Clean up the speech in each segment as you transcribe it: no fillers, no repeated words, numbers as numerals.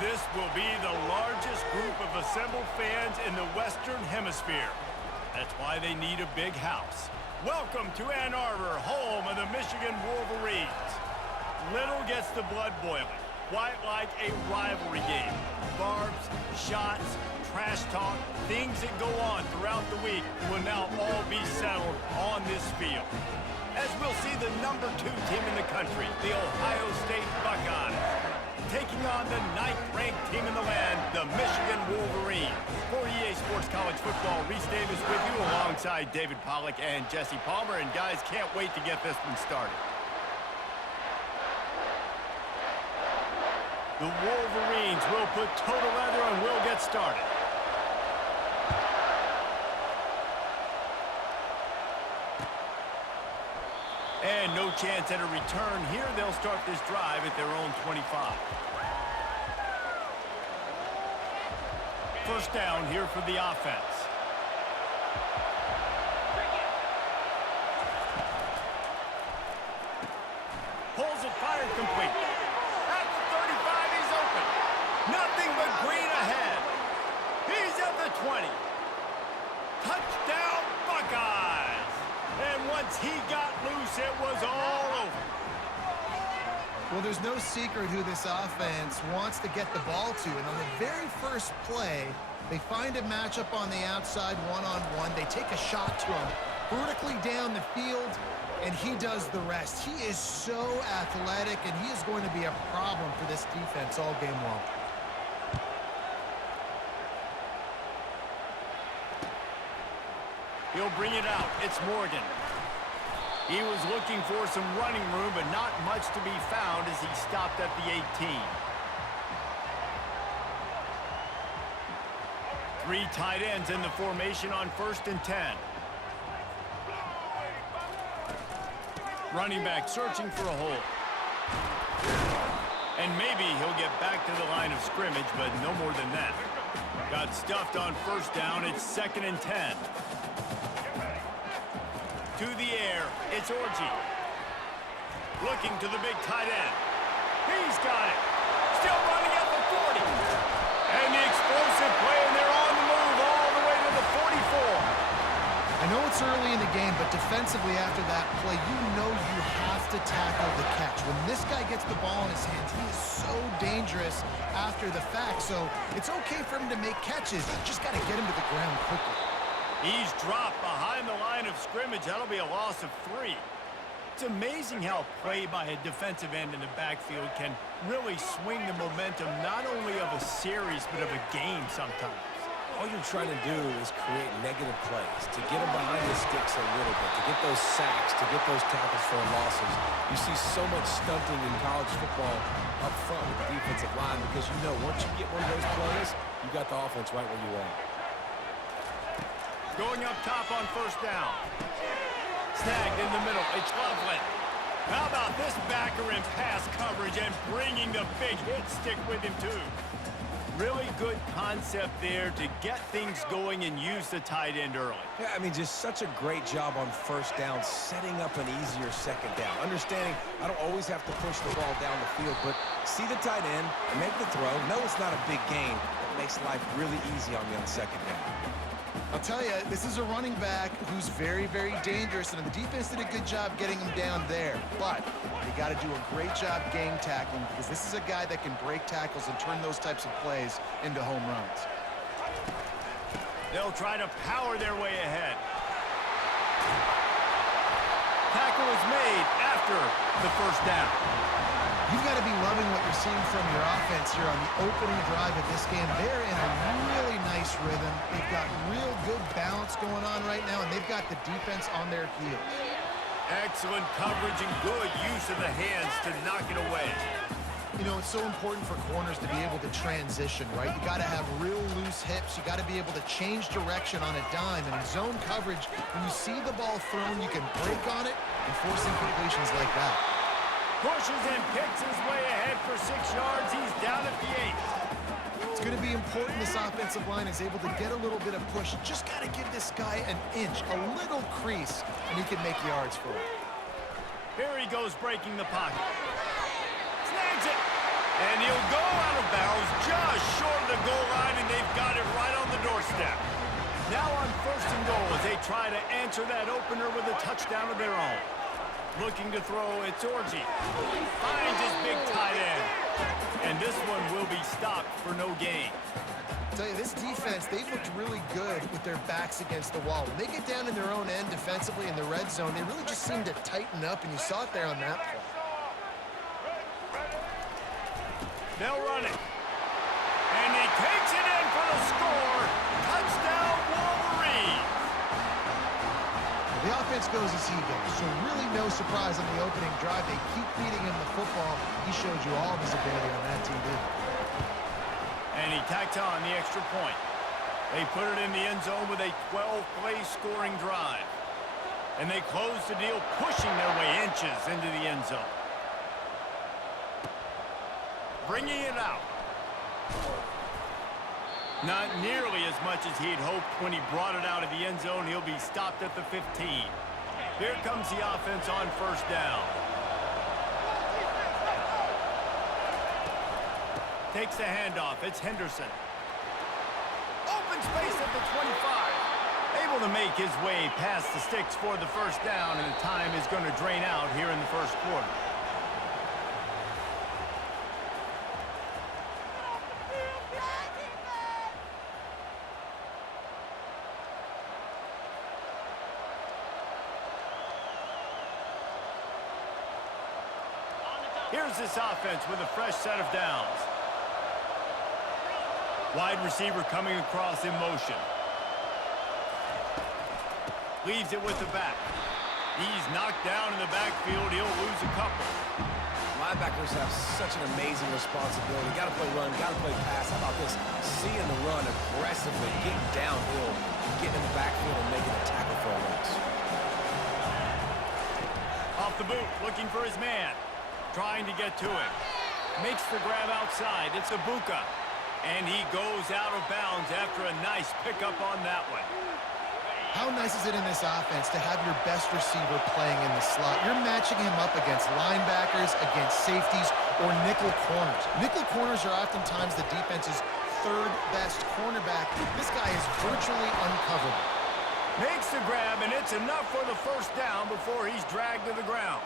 This will be the largest group of assembled fans in the Western Hemisphere. That's why they need a big house. Welcome to Ann Arbor, home of the Michigan Wolverines. Little gets the blood boiling, quite like a rivalry game. Barbs, shots, trash talk, things that go on throughout the week will now all be settled on this field. As we'll see the #2 team in the country, the Ohio State Buckeyes, taking on the 9th-ranked team in the land, the Michigan Wolverines. For EA Sports College Football, Reese Davis with you alongside David Pollack and Jesse Palmer. And guys, can't wait to get this one started. The Wolverines will put total leather and will get started. And no chance at a return here. They'll start this drive at their own 25. First down here for the offense. Pulls it, fired complete. At the 35, he's open. Nothing but green ahead. He's at the 20. Touchdown, Buckeyes. And once he got loose, it was all over. Well, there's no secret who this offense wants to get the ball to. And on the very first play, they find a matchup on the outside one-on-one. They take a shot to him vertically down the field, and he does the rest. He is so athletic, and he is going to be a problem for this defense all game long. He'll bring it out. It's Morgan. He was looking for some running room, but not much to be found as he stopped at the 18. 3 tight ends in the formation on 1st and 10. Running back searching for a hole. And maybe he'll get back to the line of scrimmage, but no more than that. Got stuffed on 1st down. It's 2nd and 10. To the air, it's Orji. Looking to the big tight end. He's got it. Still running at the 40. And the explosive play, and they're on the move all the way to the 44. I know it's early in the game, but defensively after that play, you know you have to tackle the catch. When this guy gets the ball in his hands, he is so dangerous after the fact. So it's okay for him to make catches. You just got to get him to the ground quickly. He's dropped behind the line of scrimmage. That'll be a loss of 3. It's amazing how play by a defensive end in the backfield can really swing the momentum not only of a series but of a game sometimes. All you're trying to do is create negative plays, to get them behind the sticks a little bit, to get those sacks, to get those tackles for losses. You see so much stunting in college football up front with the defensive line because you know once you get one of those plays, you got the offense right where you want. Going up top on 1st down. Snagged in the middle. It's Loveland. How about this backer in pass coverage and bringing the big hit stick with him too. Really good concept there to get things going and use the tight end early. Yeah, I mean, just such a great job on 1st down, setting up an easier 2nd down. Understanding I don't always have to push the ball down the field, but see the tight end, make the throw. No, it's not a big gain. It makes life really easy on me on 2nd down. I'll tell you, this is a running back who's very, very dangerous, and the defense did a good job getting him down there. But you got to do a great job game tackling because this is a guy that can break tackles and turn those types of plays into home runs. They'll try to power their way ahead. Tackle is made after the 1st down. You've got to be loving what you're seeing from your offense here on the opening drive of this game. They're in a really nice rhythm. They've got real good balance going on right now, and they've got the defense on their heels. Excellent coverage and good use of the hands to knock it away. You know, it's so important for corners to be able to transition, right? You got to have real loose hips. You got to be able to change direction on a dime. And in zone coverage, when you see the ball thrown, you can break on it and force incompletions like that. Pushes and picks his way ahead for 6 yards. He's down at the 8. It's going to be important this offensive line is able to get a little bit of push. Just got to give this guy an inch, a little crease, and he can make yards for it. Here he goes breaking the pocket. Snags it. And he'll go out of bounds just short of the goal line, and they've got it right on the doorstep. Now on 1st and goal as they try to answer that opener with a touchdown of their own. Looking to throw, it's Orgy. Finds his big tight end. And this one will be stopped for no gain. I tell you, this defense, they've looked really good with their backs against the wall. When they get down in their own end defensively in the red zone, they really just seem to tighten up, and you saw it there on that play. They'll run it. And he takes it in for the score. Touchdown, Wolverines. The offense goes as he goes, so really no surprise on the opening drive. They keep feeding him the football. He showed you all of his ability on that TV. And he tacked on the extra point. They put it in the end zone with a 12-play scoring drive. And they close the deal, pushing their way inches into the end zone. Bringing it out. Not nearly as much as he'd hoped when he brought it out of the end zone. He'll be stopped at the 15. Here comes the offense on 1st down. Takes the handoff. It's Henderson. Open space at the 25. Able to make his way past the sticks for the 1st down, and the time is going to drain out here in the 1st quarter. Here's this offense with a fresh set of downs. Wide receiver coming across in motion. Leaves it with the back. He's knocked down in the backfield. He'll lose a couple. Linebackers have such an amazing responsibility. Got to play run, got to play pass. How about this? Seeing the run aggressively, getting downhill, getting in the backfield and making a tackle for a loss. Off the boot, looking for his man. Trying to get to him. Makes the grab outside. It's Ibuka. And he goes out of bounds after a nice pickup on that one. How nice is it in this offense to have your best receiver playing in the slot? You're matching him up against linebackers, against safeties, or nickel corners. Nickel corners are oftentimes the defense's 3rd best cornerback. This guy is virtually uncoverable. Makes the grab, and it's enough for the 1st down before he's dragged to the ground.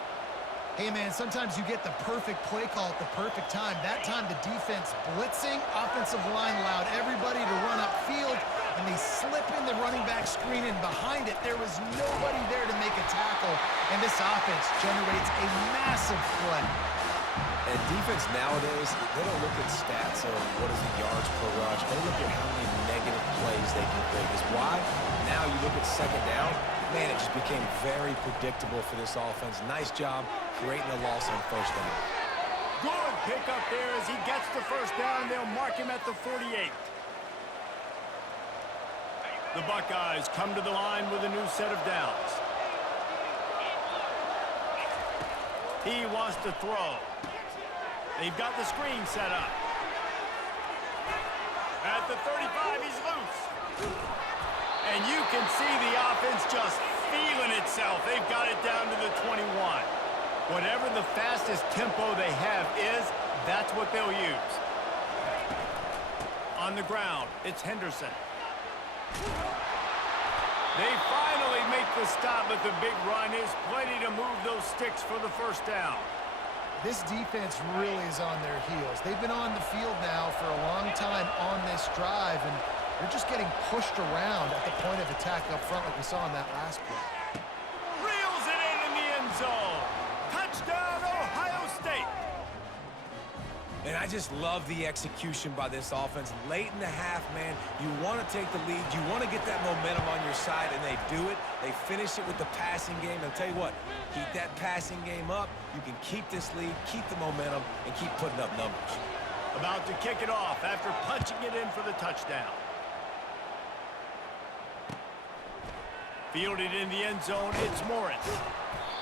Hey, man, sometimes you get the perfect play call at the perfect time. That time, the defense blitzing, offensive line allowed everybody to run upfield, and they slip in the running back screen, and behind it, there was nobody there to make a tackle, and this offense generates a massive play. And defense nowadays, they don't look at stats of what is the yards per rush. They look at how many negative plays they can create. Because why? Now you look at 2nd down, man, it just became very predictable for this offense. Nice job creating a loss on 1st down. Good pickup there as he gets the 1st down. They'll mark him at the 48. The Buckeyes come to the line with a new set of downs. He wants to throw. They've got the screen set up. At the 35, he's loose. And you can see the offense just feeling itself. They've got it down to the 21. Whatever the fastest tempo they have is, that's what they'll use. On the ground, it's Henderson. They finally make the stop, but the big run is plenty to move those sticks for the 1st down. This defense really is on their heels. They've been on the field now for a long time on this drive, and they're just getting pushed around at the point of attack up front like we saw in that last play. Reels it in the end zone. Touchdown, Ohio State. And I just love the execution by this offense. Late in the half, man, you want to take the lead. You want to get that momentum on your side, and they do it. They finish it with the passing game. And I'll tell you what, keep that passing game up. You can keep this lead, keep the momentum, and keep putting up numbers. About to kick it off after punching it in for the touchdown. Fielded in the end zone, it's Morris.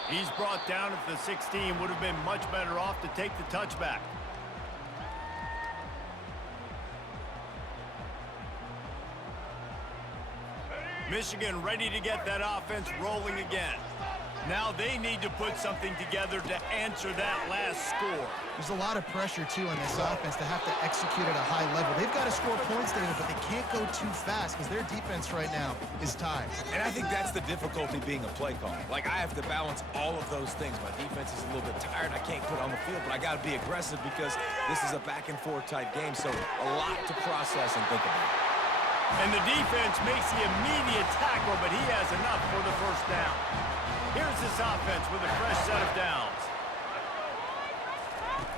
He's brought down at the 16. Would have been much better off to take the touchback. Michigan ready to get that offense rolling again. Now they need to put something together to answer that last score. There's a lot of pressure, too, on this offense to have to execute at a high level. They've got to score points, David, but they can't go too fast because their defense right now is tied. And I think that's the difficulty being a play caller. Like, I have to balance all of those things. My defense is a little bit tired. I can't put on the field, but I got to be aggressive because this is a back-and-forth type game, so a lot to process and think about. And the defense makes the immediate tackle, but he has enough for the first down. Here's this offense with a fresh set of downs.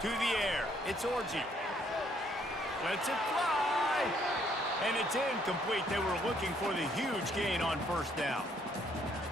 To the air, it's Orji. Lets it fly. And it's incomplete. They were looking for the huge gain on first down.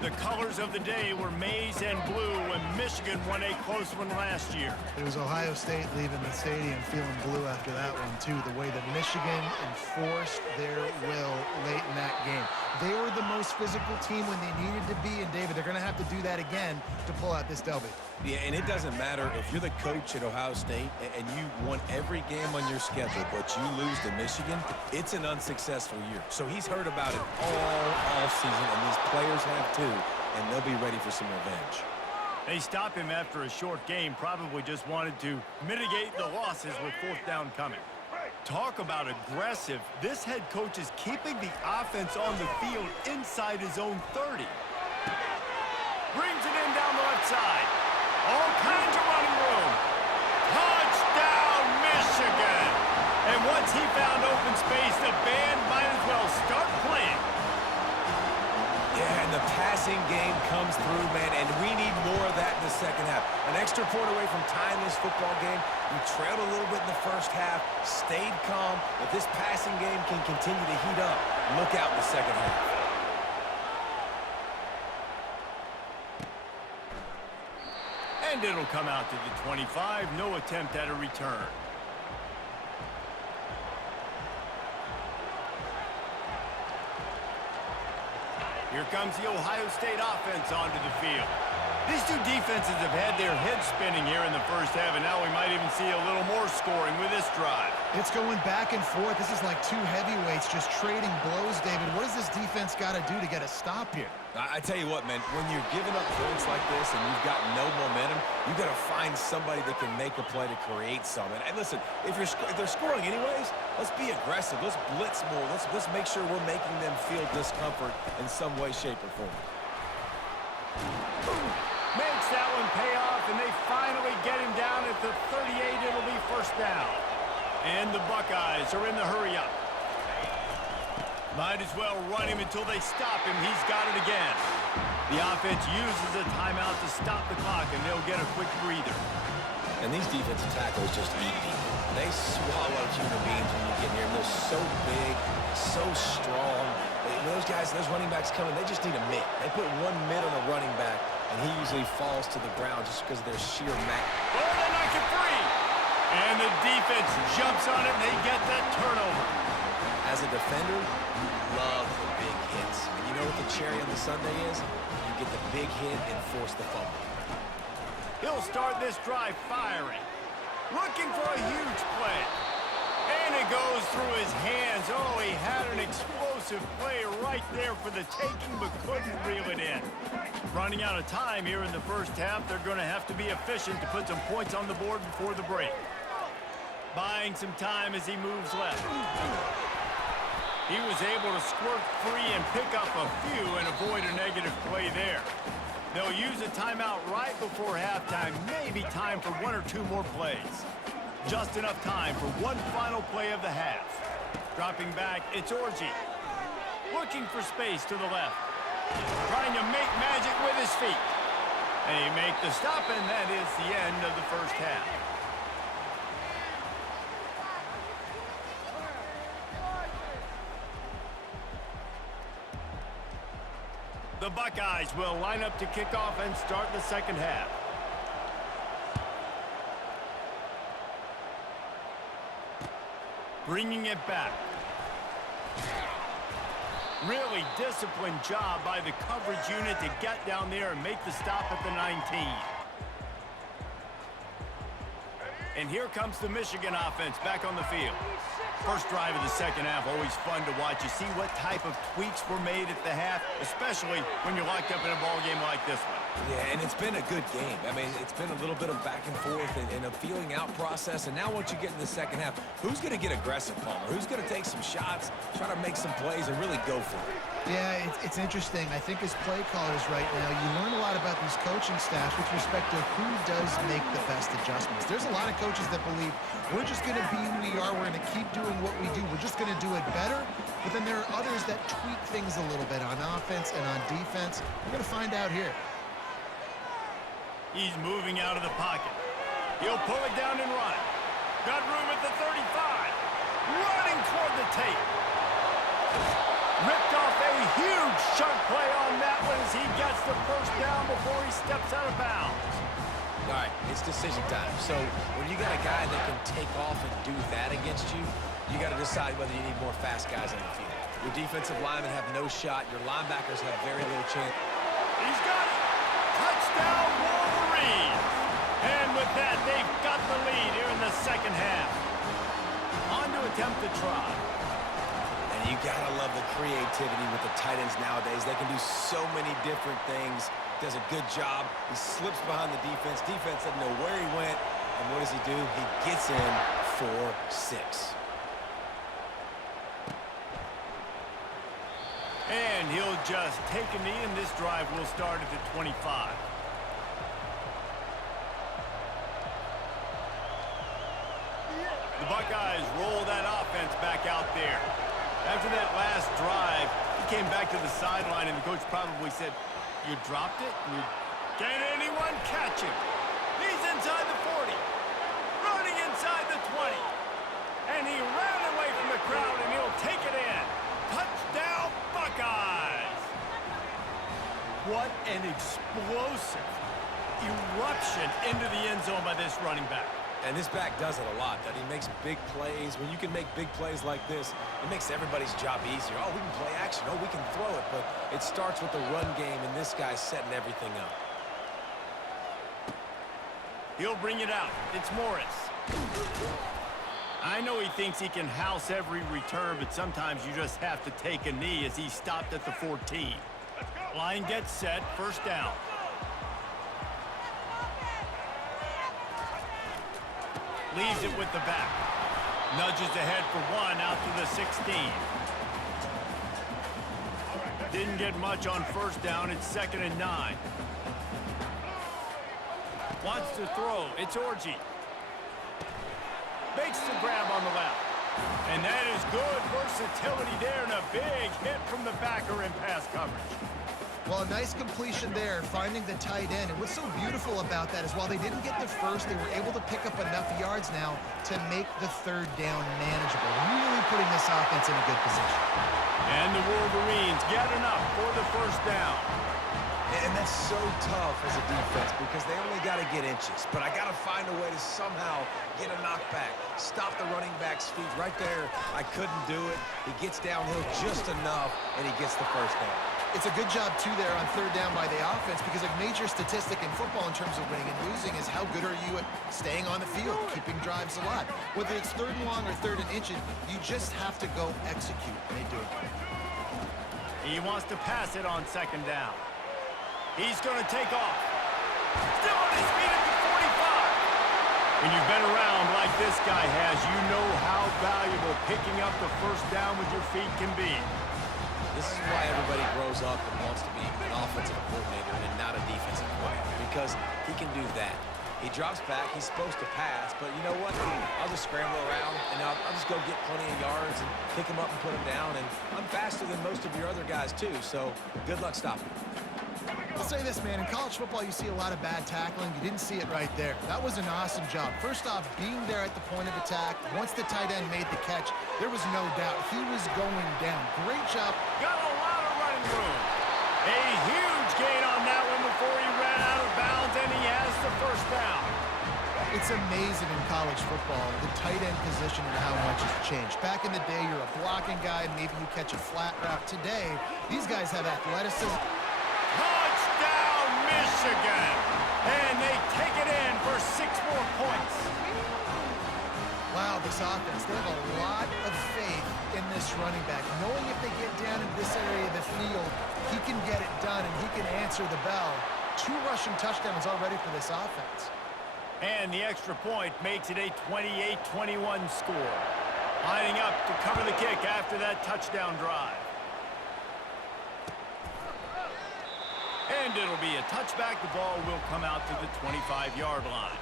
The colors of the day were maize and blue when Michigan won a close one last year. It was Ohio State leaving the stadium feeling blue after that one, too. The way that Michigan enforced their will late in that game. They were the most physical team when they needed to be, and David, they're going to have to do that again to pull out this derby. Yeah, and it doesn't matter if you're the coach at Ohio State and you won every game on your schedule, but you lose to Michigan, it's an unsuccessful year. So he's heard about it all season, and these players have too, and they'll be ready for some revenge. They stopped him after a short game, probably just wanted to mitigate the losses with fourth down coming. Talk about aggressive. This head coach is keeping the offense on the field inside his own 30. Brings it in down the left side. All kinds of running room. Touchdown, Michigan! And once he found open space, the band might as well start playing. Yeah, and the passing game comes through, man, and we need more of that in the second half. An extra point away from tying this football game. We trailed a little bit in the first half, stayed calm. If this passing game can continue to heat up, look out in the second half. And it'll come out to the 25. No attempt at a return. Here comes the Ohio State offense onto the field. These two defenses have had their heads spinning here in the first half, and now we might even see a little more scoring with this drive. It's going back and forth. This is like two heavyweights just trading blows, David. What does this defense got to do to get a stop here? I tell you what, man, when you're giving up points like this and you've got no momentum, you've got to find somebody that can make a play to create something. And listen, if they're scoring anyways, let's be aggressive. Let's blitz more. Let's make sure we're making them feel discomfort in some way, shape, or form. Makes that one pay off, and they finally get him down at the 38. It'll be first down. And the Buckeyes are in the hurry-up. Might as well run him until they stop him. He's got it again. The offense uses a timeout to stop the clock, and they'll get a quick breather. And these defensive tackles just eat people. They swallow human beings when you get near them. They're so big, so strong. Those guys, those running backs coming, they just need a mitt. They put one mitt on a running back, and he usually falls to the ground just because of their sheer mass. Oh, they knock it free! And the defense jumps on it, and they get that turnover. As a defender, you love the big hits. And you know what the cherry on the sundae is? You get the big hit and force the fumble. He'll start this drive firing. Looking for a huge play. And it goes through his hands. Oh, he had an explosive play right there for the taking, but couldn't reel it in. Running out of time here in the first half. They're going to have to be efficient to put some points on the board before the break. Buying some time as he moves left. He was able to squirt free and pick up a few and avoid a negative play there. They'll use a timeout right before halftime. Maybe time for one or two more plays. Just enough time for one final play of the half. Dropping back, it's Orji. Looking for space to the left. Trying to make magic with his feet. They make the stop, and that is the end of the first half. The Buckeyes will line up to kick off and start the second half. Bringing it back. Really disciplined job by the coverage unit to get down there and make the stop at the 19. And here comes the Michigan offense back on the field. First drive of the second half, always fun to watch. You see what type of tweaks were made at the half, especially when you're locked up in a ball game like this one. Yeah, and it's been a good game. I mean, it's been a little bit of back and forth and a feeling out process. And now once you get in the second half, who's going to get aggressive, Palmer? Who's going to take some shots, try to make some plays, and really go for it? Yeah, it's interesting. I think as play callers right now, you learn a lot about these coaching staffs with respect to who does make the best adjustments. There's a lot of coaches that believe we're just going to be who we are. We're going to keep doing what we do. We're just going to do it better. But then there are others that tweak things a little bit on offense and on defense. We're going to find out here. He's moving out of the pocket. He'll pull it down and run. Got room at the 35. Running toward the tape. Ripped off a huge chunk play on that one as he gets the first down before he steps out of bounds. All right, it's decision time. So when you got a guy that can take off and do that against you, you got to decide whether you need more fast guys on the field. Your defensive linemen have no shot. Your linebackers have very little chance. He's got it. Touchdown, Wolverines. And with that, they've got the lead here in the second half. On to attempt the try. And you got to love the creativity with the tight ends nowadays. They can do so many different things. Does a good job. He slips behind the defense. Defense doesn't know where he went. And what does he do? He gets in for 6. And he'll just take a knee, and this drive will start at the 25. The Buckeyes roll that offense back out there. After that last drive, he came back to the sideline, and the coach probably said, "You dropped it? Can anyone catch him?" He's inside the 40, running inside the 20. And he ran away from the crowd, and he'll take it in. Touchdown, Buckeyes! What an explosive eruption into the end zone by this running back. And this back does it a lot. That he makes big plays. When you can make big plays like this, it makes everybody's job easier. Oh, we can play action. Oh, we can throw it. But it starts with the run game, and this guy's setting everything up. He'll bring it out. It's Morris. I know he thinks he can house every return, but sometimes you just have to take a knee as he stopped at the 14. Line gets set. First down. Leaves it with the back. Nudges ahead for 1 out to the 16. Didn't get much on first down. It's 2nd and 9. Wants to throw. It's Orji. Makes the grab on the left. And that is good versatility there, and a big hit from the backer in pass coverage. Well, a nice completion there, finding the tight end. And what's so beautiful about that is while they didn't get the first, they were able to pick up enough yards now to make the third down manageable. Really putting this offense in a good position. And the Wolverines get enough for the first down. And that's so tough as a defense because they only got to get inches. But I got to find a way to somehow get a knockback, stop the running back's feet. Right there, I couldn't do it. He gets downhill just enough, and he gets the first down. It's a good job, too, there on third down by the offense because a major statistic in football in terms of winning and losing is how good are you at staying on the field, keeping drives alive. Whether it's 3rd and long or 3rd and inches, you just have to go execute. And they do it. He wants to pass it on 2nd down. He's going to take off. Still on his feet at the 45. When you've been around like this guy has, you know how valuable picking up the first down with your feet can be. This is why everybody grows up and wants to be an offensive coordinator and not a defensive coordinator, because he can do that. He drops back, he's supposed to pass, but you know what? I'll just scramble around, and I'll just go get plenty of yards and pick him up and put him down, and I'm faster than most of your other guys, too, so good luck stopping him. I'll say this, man. In college football, you see a lot of bad tackling. You didn't see it right there. That was an awesome job. First off, being there at the point of attack. Once the tight end made the catch, there was no doubt he was going down. Great job. Got a lot of running room. A huge gain on that one before he ran out of bounds, and he has the first down. It's amazing in college football, the tight end position and how much has changed. Back in the day, you're a blocking guy, maybe you catch a flat route. Today, these guys have athleticism. Touchdown, Michigan! And they take it in for 6 more points. this offense. They have a lot of faith in this running back, knowing if they get down into this area of the field, he can get it done and he can answer the bell. 2 rushing touchdowns already for this offense. And the extra point makes it a 28-21 score. Lining up to cover the kick after that touchdown drive. And it'll be a touchback. The ball will come out to the 25-yard line.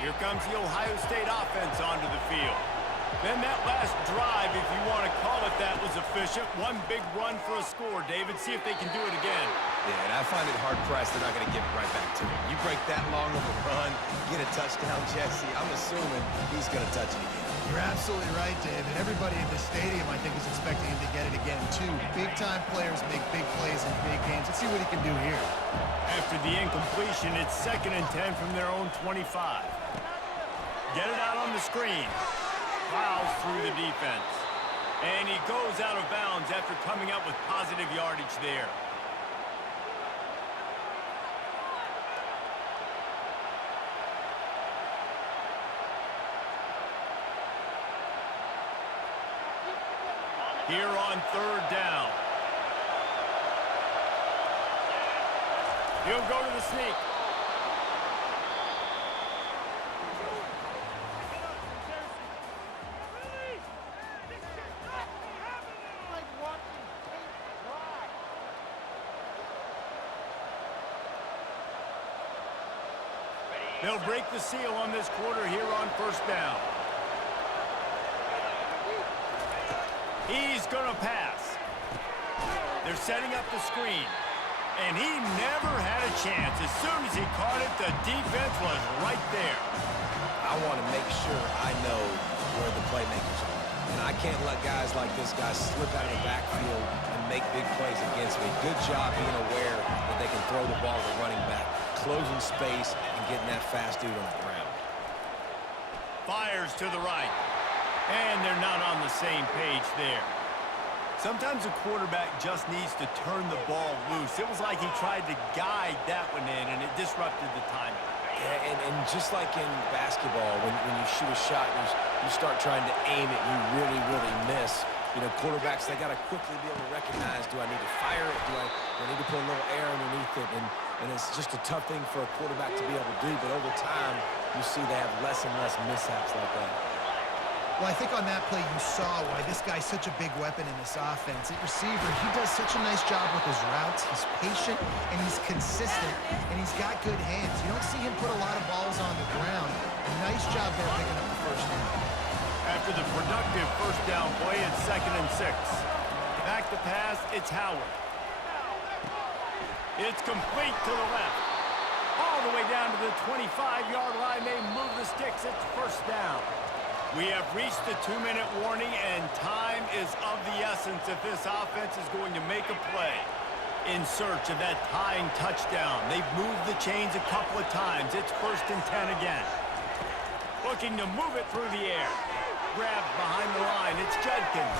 Here comes the Ohio State offense onto the field. Then that last drive, if you want to call it that, was efficient. One big run for a score, David. See if they can do it again. Yeah, and I find it hard-pressed they're not going to give it right back to him. You break that long of a run, get a touchdown, Jesse, I'm assuming he's going to touch it again. You're absolutely right, David. Everybody in the stadium, I think, is expecting him to get it again, too. Big-time players make big plays in big games. Let's see what he can do here. After the incompletion, it's 2nd and 10 from their own 25. Get it out on the screen. Plows through the defense. And he goes out of bounds after coming up with positive yardage there. Here on 3rd down. He'll go to the sneak. They'll break the seal on this quarter here on 1st down. He's going to pass. They're setting up the screen. And he never had a chance. As soon as he caught it, the defense was right there. I want to make sure I know where the playmakers are. And I can't let guys like this guy slip out of the backfield and make big plays against me. Good job being aware that they can throw the ball to the running back, closing space, and getting that fast dude on the ground. Fires to the right. And they're not on the same page there. Sometimes a quarterback just needs to turn the ball loose. It was like he tried to guide that one in, and it disrupted the timing. Yeah, and just like in basketball, when you shoot a shot and you start trying to aim it, you really, really miss. You know, quarterbacks, they got to quickly be able to recognize, do I need to fire it? Do I need to put a little air underneath it? And it's just a tough thing for a quarterback to be able to do. But over time, you see they have less and less mishaps like that. Well, I think on that play you saw why this guy's such a big weapon in this offense. At receiver, he does such a nice job with his routes. He's patient, and he's consistent, and he's got good hands. You don't see him put a lot of balls on the ground. Nice job there picking up the 1st down. After the productive 1st down play, it's 2nd and 6. Back to pass, it's Howard. It's complete to the left. All the way down to the 25-yard line. They move the sticks. It's 1st down. We have reached the 2-minute warning, and time is of the essence if this offense is going to make a play. In search of that tying touchdown. They've moved the chains a couple of times. It's 1st and 10 again. Looking to move it through the air. Grabbed behind the line. It's Judkins.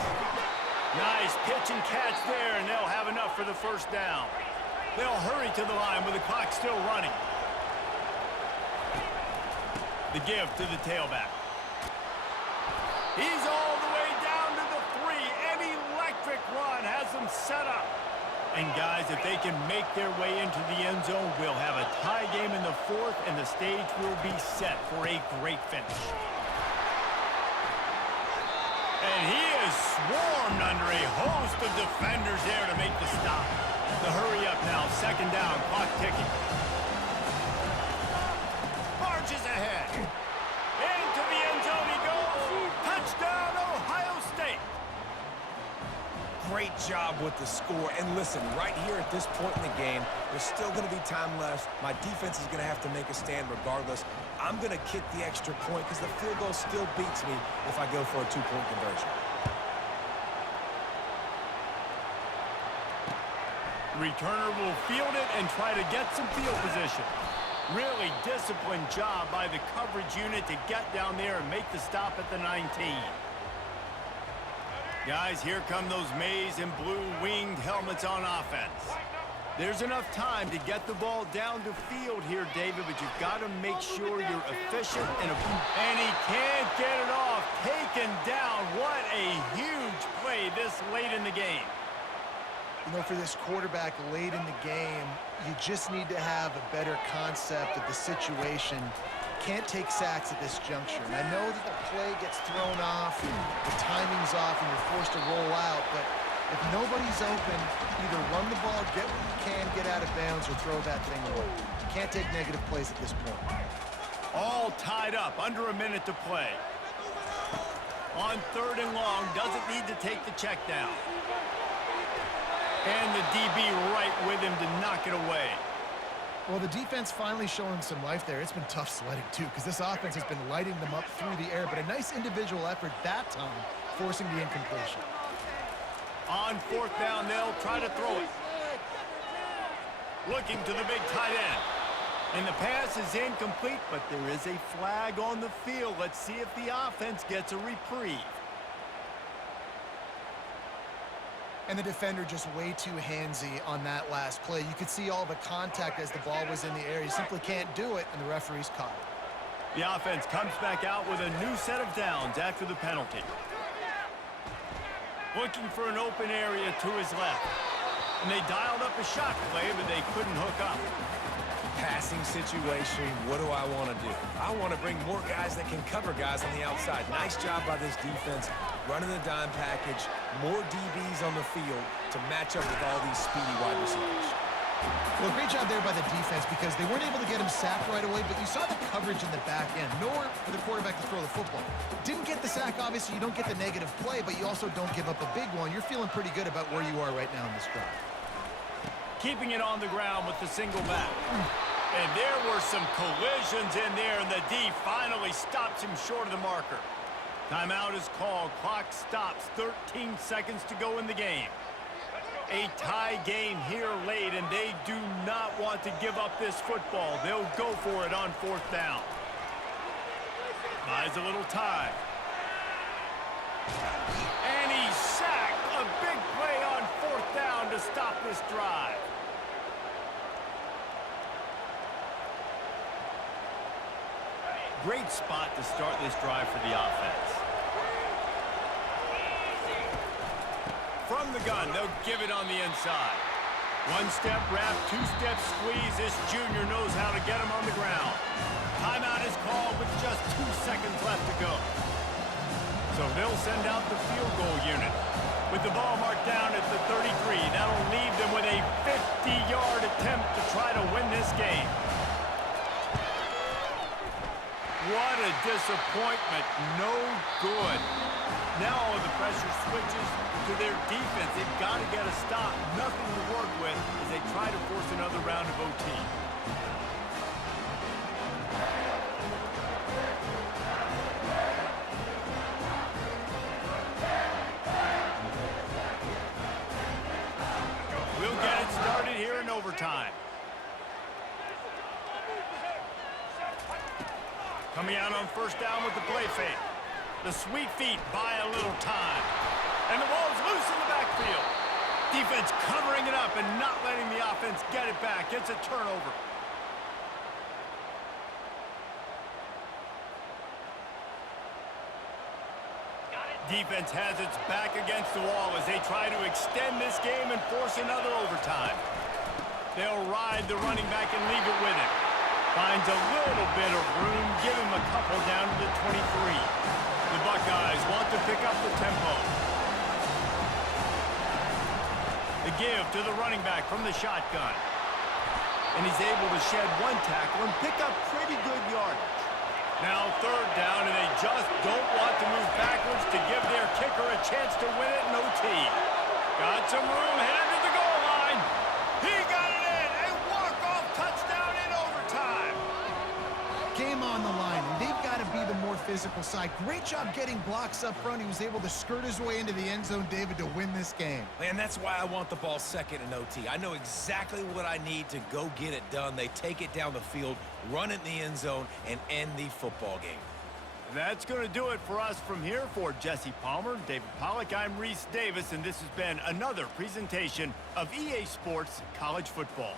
Nice pitch and catch there, and they'll have enough for the 1st down. They'll hurry to the line with the clock still running. The give to the tailback. He's all the way down to the 3. An electric run has them set up. And, guys, if they can make their way into the end zone, we'll have a tie game in the 4th, and the stage will be set for a great finish. And he is swarmed under a host of defenders there to make the stop. The hurry up now, 2nd down, clock ticking. Marches ahead. Into the end zone he goes. Touchdown, Ohio State. Great job with the score. And listen, right here at this point in the game, there's still going to be time left. My defense is going to have to make a stand regardless. I'm going to kick the extra point because the field goal still beats me if I go for a 2-point conversion. Returner will field it and try to get some field position. Really disciplined job by the coverage unit to get down there and make the stop at the 19. Guys, here come those maize and blue winged helmets on offense. There's enough time to get the ball down the field here, David, but you've got to make sure you're efficient and he can't get it off. Taken down. What a huge play this late in the game. You know, for this quarterback late in the game, you just need to have a better concept of the situation. Can't take sacks at this juncture. And I know that the play gets thrown off, and the timing's off, and you're forced to roll out, but if nobody's open, either run the ball, get what you can, get out of bounds, or throw that thing away. Can't take negative plays at this point. All tied up, under a minute to play. On 3rd and long, doesn't need to take the check down. And the DB right with him to knock it away. Well, the defense finally showing some life there. It's been tough sledding, too, because this offense has been lighting them up through the air, but a nice individual effort that time, forcing the incompletion. On 4th down, they'll try to throw it. Looking to the big tight end. And the pass is incomplete, but there is a flag on the field. Let's see if the offense gets a reprieve. And the defender just way too handsy on that last play. You could see all the contact as the ball was in the air. He simply can't do it, and the referee's caught it. The offense comes back out with a new set of downs after the penalty. Looking for an open area to his left. And they dialed up a shot play, but they couldn't hook up. Passing situation, what do I want to do? I want to bring more guys that can cover guys on the outside. Nice job by this defense, running the dime package, more DBs on the field to match up with all these speedy wide receivers. Well, great job there by the defense because they weren't able to get him sacked right away, but you saw the coverage in the back end. Nowhere for the quarterback to throw the football. Didn't get the sack, obviously. You don't get the negative play, but you also don't give up a big one. You're feeling pretty good about where you are right now in this drive. Keeping it on the ground with the single back. And there were some collisions in there, and the D finally stops him short of the marker. Timeout is called. Clock stops. 13 seconds to go in the game. A tie game here late, and they do not want to give up this football. They'll go for it on 4th down. Buys a little time. And he's sacked. A big play on 4th down to stop this drive. Great spot to start this drive for the offense. From the gun, they'll give it on the inside. One-step wrap, two-step squeeze. This junior knows how to get him on the ground. Timeout is called with just 2 seconds left to go. So they'll send out the field goal unit. With the ball marked down at the 33, that'll leave them with a 50-yard attempt to try to win this game. What a disappointment. No good. Now the pressure switches to their defense. They've got to get a stop. Nothing to work with as they try to force another round of OT. We'll get it started here in overtime. Coming out on 1st down with the play fake. The sweet feet buy a little time. And the ball's loose in the backfield. Defense covering it up and not letting the offense get it back. It's a turnover. Defense has its back against the wall as they try to extend this game and force another overtime. They'll ride the running back and leave it with him. Finds a little bit of room, give him a couple down to the 23. The Buckeyes want to pick up the tempo. The give to the running back from the shotgun. And he's able to shed one tackle and pick up pretty good yardage. Now 3rd down, and they just don't want to move backwards to give their kicker a chance to win it in OT. Got some room headed to the goal line. He got it in. A walk-off touchdown in overtime. Game on the line, and they've got to be the more physical side. Great job getting blocks up front. He was able to skirt his way into the end zone, David, to win this game. And that's why I want the ball second in OT. I know exactly what I need to go get it done. They take it down the field, run it in the end zone, and end the football game. That's going to do it for us from here. For Jesse Palmer, David Pollack, I'm Reese Davis, and this has been another presentation of EA Sports College Football.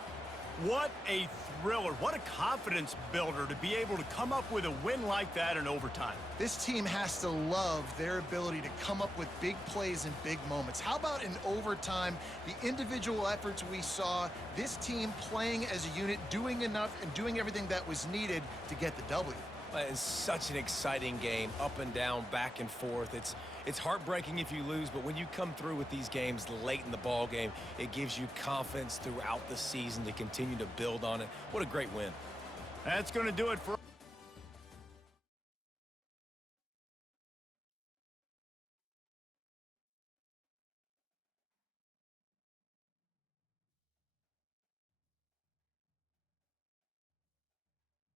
What a thriller. What a confidence builder to be able to come up with a win like that in overtime. This team has to love their ability to come up with big plays and big moments. How about in overtime, the individual efforts we saw, this team playing as a unit, doing enough and doing everything that was needed to get the W. It's such an exciting game, up and down, back and forth. It's heartbreaking if you lose, but when you come through with these games late in the ball game, it gives you confidence throughout the season to continue to build on it. What a great win. That's going to do it for